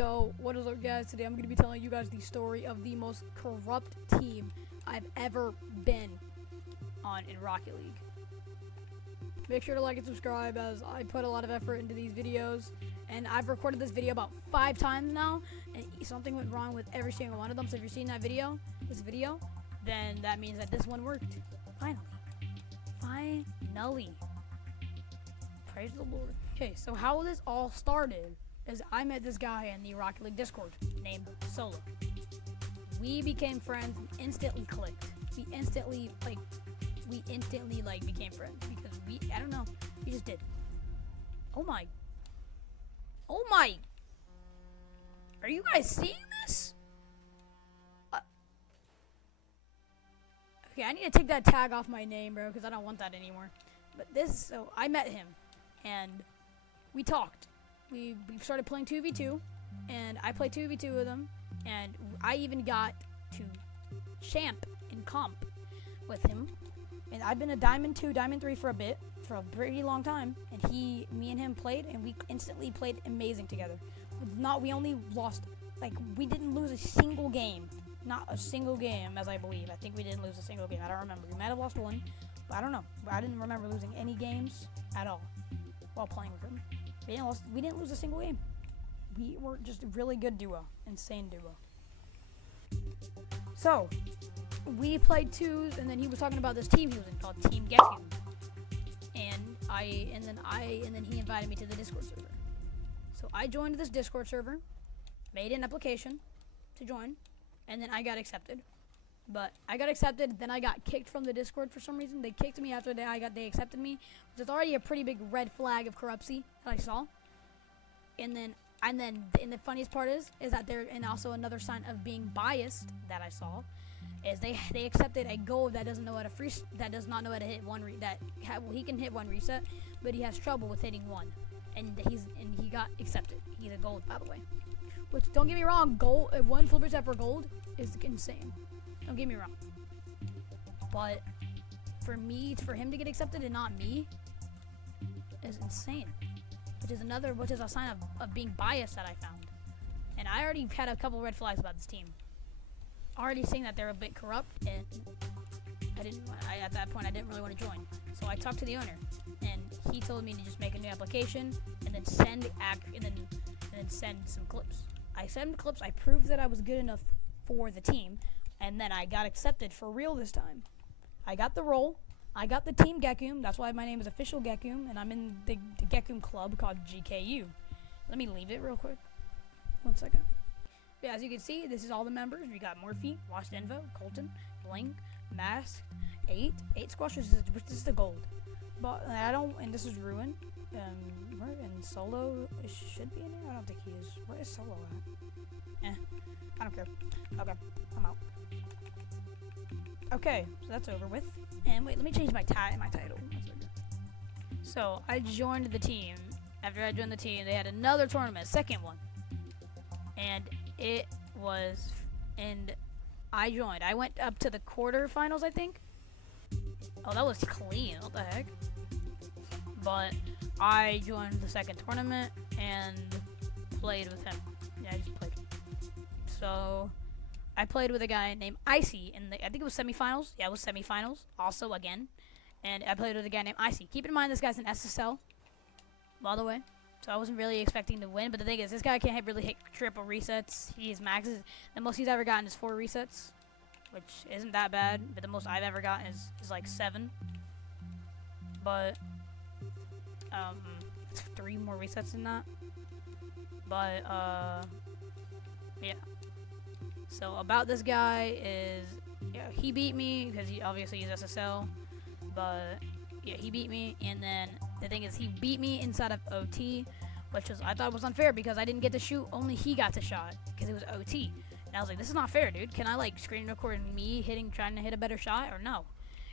Yo, what is up, guys? Today I'm going to be telling you guys the story of the most corrupt team I've ever been on in Rocket League. Make sure to like and subscribe, as I put a lot of effort into these videos, and I've recorded this video about 5 times now, and something went wrong with every single one of them. So if you're seeing this video, then that means that this one worked. Finally. Praise the Lord. Okay, so how this all started is I met this guy in the Rocket League Discord named Solo. We became friends and instantly clicked. We instantly became friends because I don't know, we just did. Oh my. Are you guys seeing this? Okay, I need to take that tag off my name, bro, because I don't want that anymore. But so I met him and we talked. We started playing 2v2, and I played 2v2 with him, and I even got to champ in comp with him. And I've been a Diamond 2, Diamond 3 for a pretty long time, and me and him played, and we instantly played amazing together. We only lost, we didn't lose a single game. Not a single game, as I believe. I think we didn't lose a single game. I don't remember. We might have lost one, but I don't know. I didn't remember losing any games at all while playing with him. We didn't lose a single game. We were just a really good duo. Insane duo. So, we played 2s, and then he was talking about this team he was in called Team Gekyu. And then he invited me to the Discord server. So I joined this Discord server, made an application to join, and then I got accepted. But I got accepted, then I got kicked from the Discord for some reason. They kicked me after they accepted me, which is already a pretty big red flag of corruption that I saw. And then the funniest part is that also another sign of being biased that I saw is they accepted a gold that does not know how to hit one he can hit one reset, but he has trouble with hitting one, and he got accepted. He's a gold, by the way. Which, don't get me wrong, one flip reset for gold is insane. Don't get me wrong. But for him to get accepted and not me is insane. Which is a sign of being biased that I found. And I already had a couple red flags about this team. Already saying that they're a bit corrupt, and at that point I didn't really want to join. So I talked to the owner, and he told me to just make a new application and then send some clips. I sent clips. I proved that I was good enough for the team, and then I got accepted for real this time. I got the role. I got the Team Gekyu. That's why my name is official Gekyu, and I'm in the Gekyu club called GKU. Let me leave it real quick. 1 second. Yeah, as you can see, this is all the members. We got Morphe, Washed Envo, Colton, Blink, Mask, 8 Squashers, which is the gold. But and this is Ruin. And Solo should be in here. I don't think he is. Where is Solo at? I don't care. Okay, I'm out. Okay, so that's over with. And wait, let me change my title. So I joined the team. After I joined the team, they had another tournament, second one, and I joined. I went up to the quarterfinals, I think. Oh, that was clean. What the heck? But I joined the second tournament and played with him. Yeah, I just played. So I played with a guy named Icy in I think it was semifinals. Yeah, it was semifinals. Also again, and I played with a guy named Icy. Keep in mind, this guy's an SSL, by the way. So I wasn't really expecting to win. But the thing is, this guy can't really hit triple resets. He's maxes. The most he's ever gotten is 4 resets, which isn't that bad. But the most I've ever gotten is like 7. But it's 3 more resets than that. But yeah. So about this guy is, yeah, he beat me because obviously he's SSL. But yeah, he beat me, and then the thing is, he beat me inside of OT, which I thought was unfair because I didn't get to shoot. Only he got to shot because it was OT. And I was like, this is not fair, dude. Can I screen record me trying to hit a better shot or no?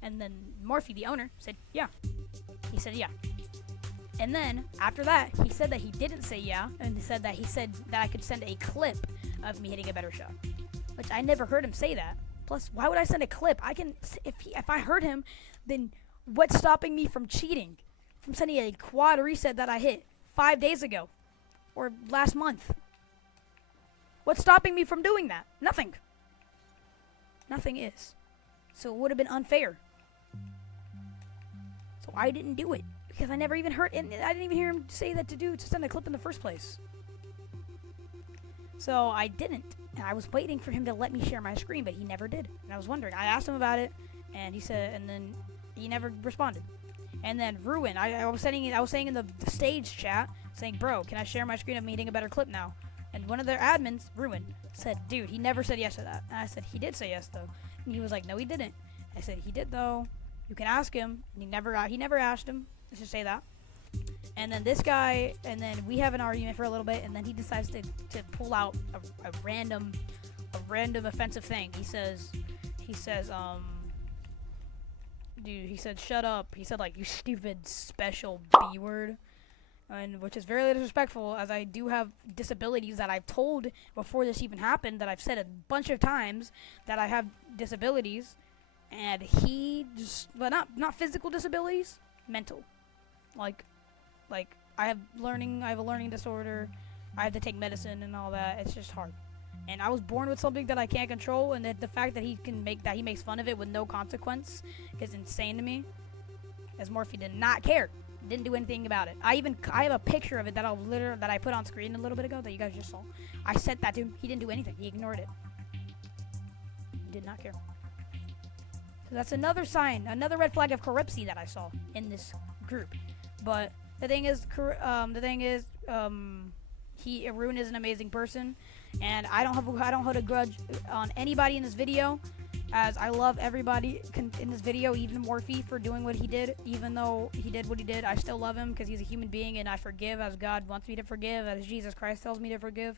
And then Morphe, the owner, said yeah. He said yeah. And then after that, he said that he didn't say yeah, and he said that I could send a clip of me hitting a better shot, which I never heard him say that. Plus, why would I send a clip? If I heard him, then what's stopping me from cheating? From sending a quad reset that I hit 5 days ago or last month? What's stopping me from doing that? Nothing. Nothing is. So it would have been unfair. So I didn't do it because I never even heard, and I didn't even hear him say that to send a clip in the first place. So I didn't, and I was waiting for him to let me share my screen, but he never did. And I was wondering. I asked him about it, and he said, and then he never responded. And then Ruin, I was saying in the stage chat, saying, bro, can I share my screen of me hitting a better clip now? And one of their admins, Ruin, said, dude, he never said yes to that. And I said, he did say yes though. And he was like, no, he didn't. I said, he did though. You can ask him. And he never asked him. Let's just say that. And then this guy, and then we have an argument for a little bit, and then he decides to pull out a random offensive thing. He says, dude, he said, shut up. He said, like, you stupid special B word. And which is very disrespectful, as I do have disabilities that I've told before this even happened, that I've said a bunch of times that I have disabilities. And he just, but not physical disabilities, mental. Like I have a learning disorder. I have to take medicine and all that. It's just hard. And I was born with something that I can't control, and the fact that he makes fun of it with no consequence is insane to me. As Morphe did not care, didn't do anything about it. I have a picture of it that I put on screen a little bit ago that you guys just saw. I sent that to him. He didn't do anything. He ignored it. He did not care. So that's another sign, another red flag of corruption that I saw in this group. But the thing is, Arun is an amazing person, and I don't hold a grudge on anybody in this video, as I love everybody in this video, even Morphe for doing what he did. Even though he did what he did, I still love him because he's a human being, and I forgive as God wants me to forgive, as Jesus Christ tells me to forgive,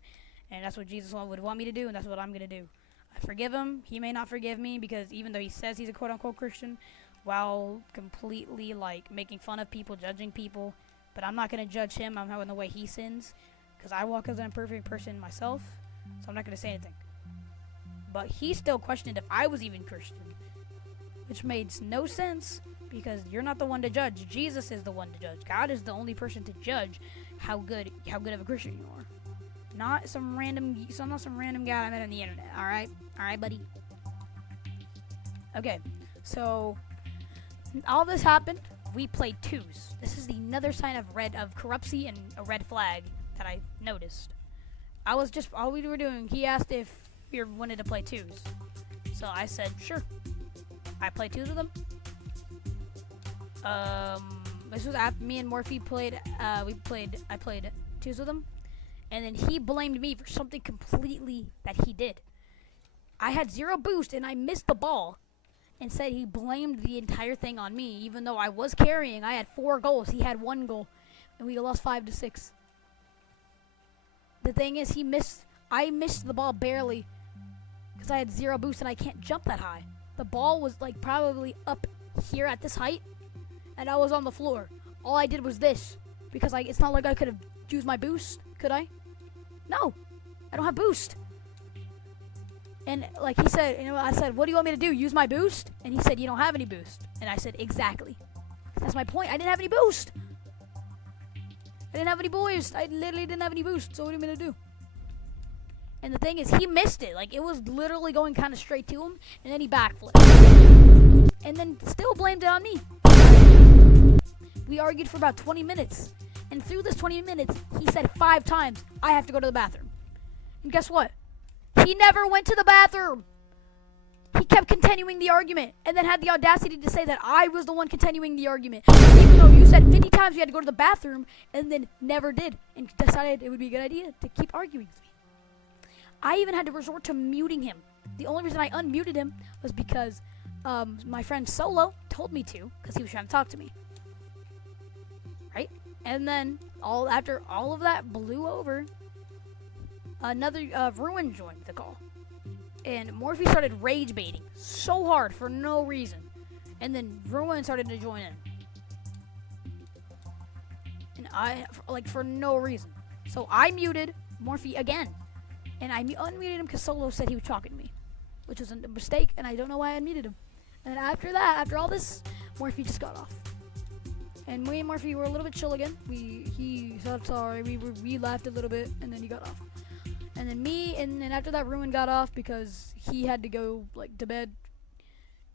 and that's what Jesus would want me to do, and that's what I'm gonna do. I forgive him. He may not forgive me because even though he says he's a quote-unquote Christian, while completely like making fun of people, judging people, but I'm not gonna judge him on the way he sins, because I walk as an imperfect person myself, so I'm not gonna say anything. But he still questioned if I was even Christian, which made no sense because you're not the one to judge. Jesus is the one to judge. God is the only person to judge how good of a Christian you are. Not some random guy I met on the internet. All right, buddy. Okay, so all this happened. We played twos. This is another sign of corruption and a red flag that I noticed. All we were doing. He asked if we wanted to play twos, so I said sure. I played twos with him. This was after me and Morphe played. I played twos with him. And then he blamed me for something completely that he did. I had 0 boost and I missed the ball. And said he blamed the entire thing on me. Even though I was carrying. I had 4 goals. He had 1 goal. And we lost 5-6. The thing is, I missed the ball barely. Because I had 0 boost and I can't jump that high. The ball was like probably up here at this height. And I was on the floor. All I did was this. Because it's not like I could have used my boost. Could I? No, I don't have boost. And like he said, I said, what do you want me to do? Use my boost? And he said, you don't have any boost. And I said, exactly. That's my point. I didn't have any boost. I didn't have any boost. I literally didn't have any boost. So what are you going to do? And the thing is, he missed it. Like, it was literally going kind of straight to him. And then he backflipped. And then still blamed it on me. We argued for about 20 minutes. And through this 20 minutes, he said 5 times, I have to go to the bathroom. And guess what? He never went to the bathroom. He kept continuing the argument and then had the audacity to say that I was the one continuing the argument. Even though you said 50 times you had to go to the bathroom and then never did and decided it would be a good idea to keep arguing with me. I even had to resort to muting him. The only reason I unmuted him was because my friend Solo told me to because he was trying to talk to me. Right? And then, after all of that blew over, another Ruin joined the call. And Morphe started rage baiting so hard for no reason. And then Ruin started to join in. And for no reason. So I muted Morphe again. And I unmuted him because Solo said he was talking to me. Which was a mistake, and I don't know why I unmuted him. And after that, after all this, Morphe just got off. And me and Morphe were a little bit chill again. He said sorry. We laughed a little bit, and then he got off. And then me, and then after that, Ruin got off because he had to go like to bed.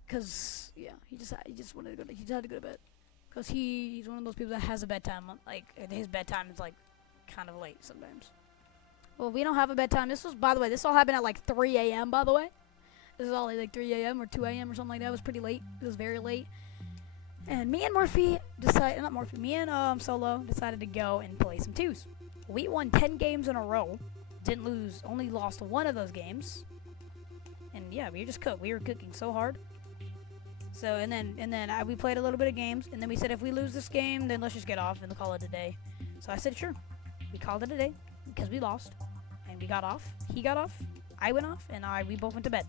Cause yeah, he just wanted to go. He just had to go to bed. Cause he's one of those people that has a bedtime. Like his bedtime is like kind of late sometimes. Well, we don't have a bedtime. This was, by the way, this all happened at like 3 a.m. By the way, this is all like 3 a.m. or 2 a.m. or something like that. It was pretty late. It was very late. And me and me and Solo decided to go and play some twos. We won 10 games in a row. Didn't lose, only lost one of those games. And yeah, we just cooked. We were cooking so hard. So and then we played a little bit of games, and then we said if we lose this game, then let's just get off and call it a day. So I said sure. We called it a day because we lost, and we got off. He got off. I went off, and we both went to bed.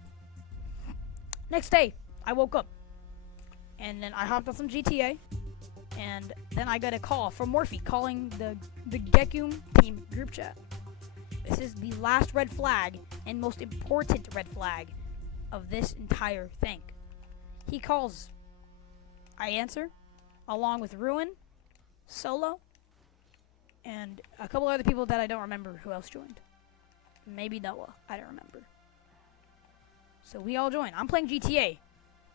Next day, I woke up, and then I hopped on some GTA, and then I got a call from Morphe calling the Gekum team group chat. This is the last red flag and most important red flag of this entire thing. He calls. I answer, along with Ruin, Solo, and a couple other people that I don't remember who else joined. Maybe Noah. I don't remember. So we all join. I'm playing GTA,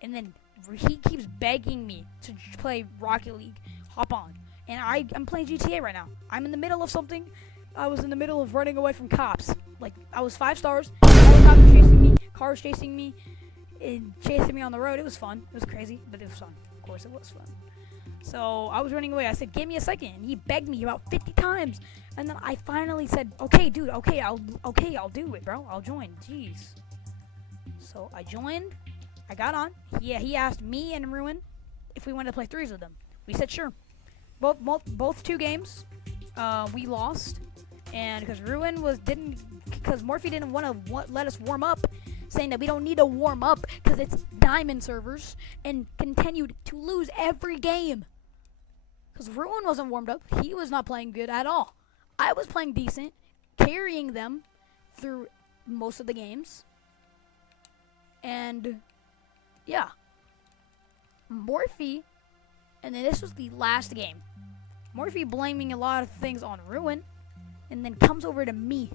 and then he keeps begging me to play Rocket League. Hop on. And I'm playing GTA right now. I'm in the middle of something. I was in the middle of running away from cops. Like, I was 5 stars. Helicopters chasing me. Cars chasing me. And chasing me on the road. It was fun. It was crazy, but it was fun. Of course it was fun. So, I was running away. I said, give me a second. And he begged me about 50 times. And then I finally said, okay, dude, okay, I'll do it, bro. I'll join. Jeez. So, I joined. I got on. Yeah, he asked me and Ruin if we wanted to play threes with them. We said sure. Both 2 games, we lost. And because Morphe didn't want to let us warm up, saying that we don't need to warm up because it's diamond servers, and continued to lose every game. Because Ruin wasn't warmed up. He was not playing good at all. I was playing decent, carrying them through most of the games. And yeah, Morphe, and then this was the last game. Morphe blaming a lot of things on Ruin, and then comes over to me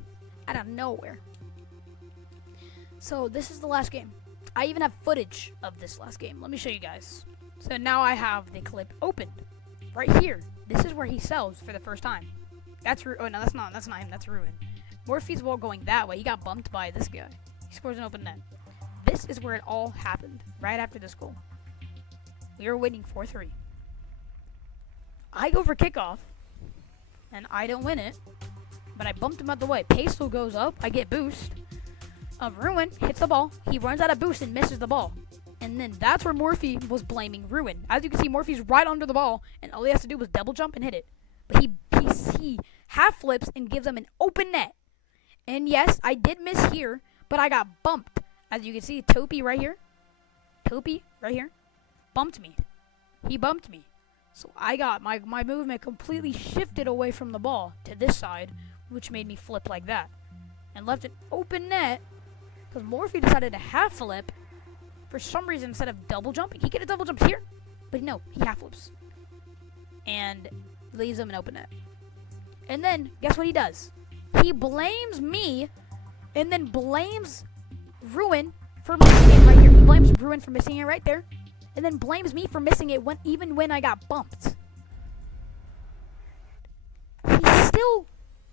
out of nowhere. So this is the last game. I even have footage of this last game. Let me show you guys. So now I have the clip opened right here. This is where he sells for the first time. That's oh no, that's not him. That's Ruin. Morphe's wall going that way. He got bumped by this guy. He scores an open net. This is where it all happened. Right after this goal, we were winning 4-3. I go for kickoff, and I don't win it, but I bumped him out the way. Peso goes up. I get boost. Ruin hits the ball. He runs out of boost and misses the ball. And then that's where Morphe was blaming Ruin. As you can see, Morphe's right under the ball, and all he has to do was double jump and hit it. But he half flips and gives him an open net. And yes, I did miss here, but I got bumped. As you can see, Topi right here, bumped me. He bumped me. So I got my movement completely shifted away from the ball to this side, which made me flip like that. And left an open net, because Morphe decided to half flip. For some reason, instead of double jumping, he could have double jumped here, but no, he half flips. And leaves him an open net. And then, guess what he does? He blames me, and then blames Ruin for missing it right here. He blames Ruin for missing it right there, and then blames me for missing it even when I got bumped. He still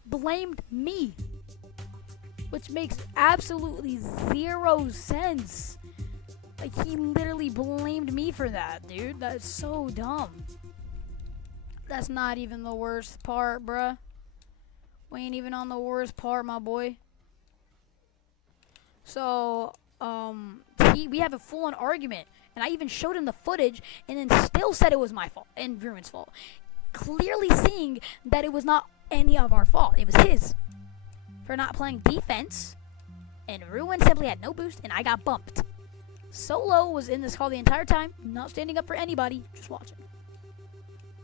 blamed me, which makes absolutely 0 sense. Like, he literally blamed me for that, dude. That's so dumb. That's not even the worst part, bruh. We ain't even on the worst part, my boy. So, we have a full-on argument, and I even showed him the footage, and then still said it was my fault and Ruin's fault. Clearly seeing that it was not any of our fault. It was his for not playing defense, and Ruin simply had no boost, and I got bumped. Solo was in this call the entire time, not standing up for anybody, just watching.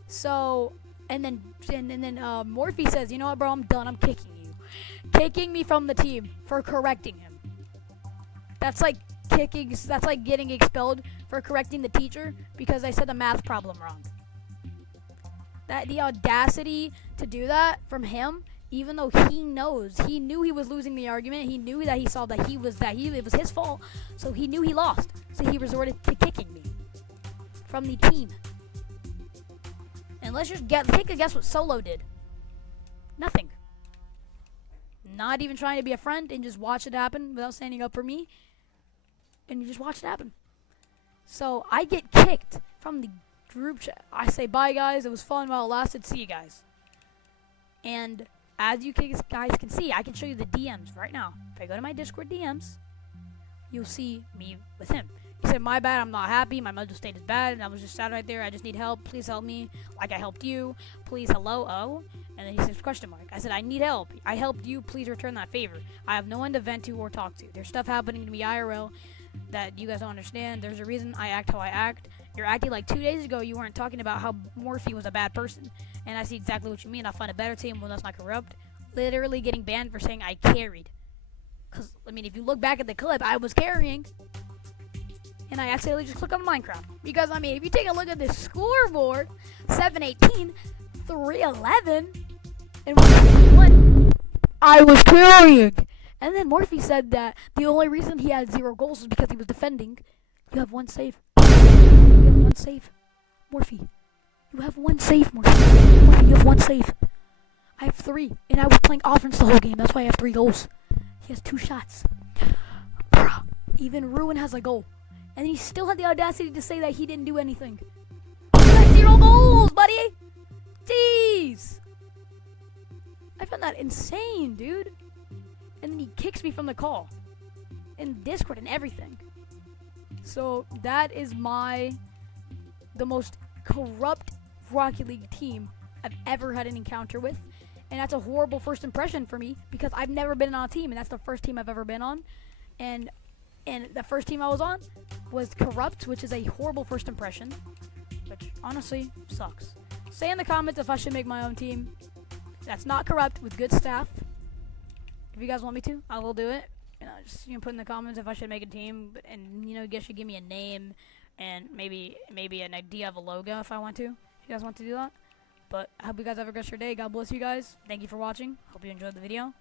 So, and then Morphe says, you know what, bro, I'm done. I'm kicking you. Kicking me from the team for correcting him. That's like getting expelled for correcting the teacher because I said the math problem wrong. The audacity to do that from him even though he knew he was losing the argument. He knew that it was his fault. So he knew he lost. So he resorted to kicking me from the team. And let's just take a guess what Solo did. Nothing. Not even trying to be a friend and just watch it happen without standing up for me. And you just watch it happen. So I get kicked from the group chat. I say, bye guys, it was fun while it lasted, see you guys. And as you guys can see, I can show you the DMs right now. If I go to my Discord DMs, you'll see me with him. He said, my bad, I'm not happy, my mental state is bad, and I was just sat right there, I just need help, please help me, like I helped you, please, hello, oh, and then he says, question mark. I said, I need help, I helped you, please return that favor. I have no one to vent to or talk to. There's stuff happening to me IRL that you guys don't understand. There's a reason I act how I act. You're acting like 2 days ago you weren't talking about how Morphe was a bad person, and I see exactly what you mean. I'll find a better team, one that's not corrupt. Literally getting banned for saying I carried. Because, I mean, if you look back at the clip, I was carrying. And I accidentally just clicked on Minecraft. Because, I mean, if you take a look at this scoreboard, 718, 311, and 151, I was carrying. And then Morphe said that the only reason he had 0 goals was because he was defending. You have 1 save. You have 1 save. Morphe. You have 1 save, Morphe. Morphe, you have 1 save. I have 3. And I was playing offense the whole game. That's why I have 3 goals. He has 2 shots. Bruh. Even Ruin has a goal. And he still had the audacity to say that he didn't do anything. You had 0 goals, buddy! Jeez! I found that insane, dude. And then he kicks me from the call. In Discord and everything. So, that is the most corrupt Rocket League team I've ever had an encounter with. And that's a horrible first impression for me. Because I've never been on a team. And that's the first team I've ever been on. And the first team I was on was corrupt, which is a horrible first impression, which honestly sucks. Say in the comments if I should make my own team that's not corrupt with good staff. If you guys want me to, I will do it. Just put in the comments if I should make a team, and you guys should give me a name and maybe an idea of a logo if I want to. If you guys want to do that. But I hope you guys have a great day. God bless you guys. Thank you for watching. Hope you enjoyed the video,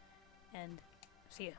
and see ya.